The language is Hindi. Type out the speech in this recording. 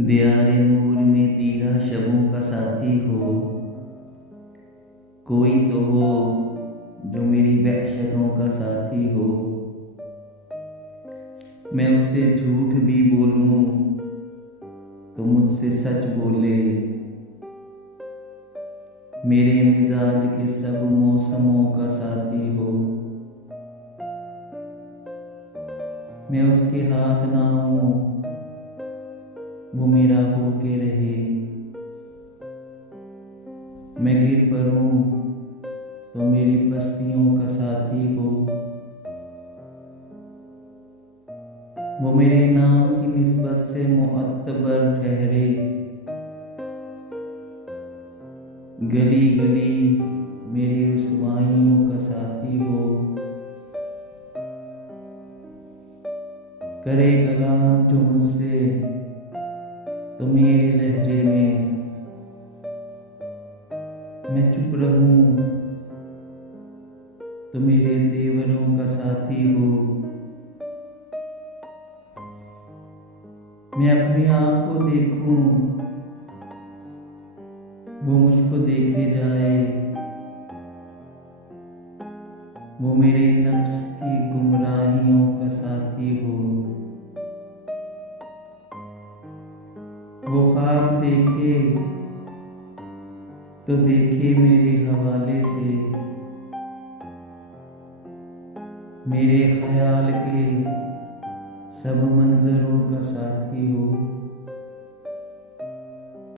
दियारे नूर में तीरा शबों का साथी हो। कोई तो हो जो मेरी वहशतों का साथी हो। मैं उससे झूठ भी बोलूं तो मुझसे सच बोले। मेरे मिजाज के सब मौसमों का साथी हो। मैं उसके हाथ ना हूं, वो मेरा होके रहे। मैं गिर पड़ूं तो मेरी बस्तियों का साथी हो। वो मेरे नाम की निस्बत से मुअत्तबर ठहरे। गली गली मेरी रुसवाइयों का साथी हो। करे कलाम जो मुझसे तो मेरे लहजे में। मैं चुप रहूं तो मेरे तेवरों का साथी हो। मैं अपने आप को देखूं, वो मुझको देखे जाए। वो मेरे नफ्स की गुमराहियों का साथी हो। वो ख्वाब देखे तो देखे मेरे हवाले से। मेरे ख्याल के सब मंजरों का साथी हो।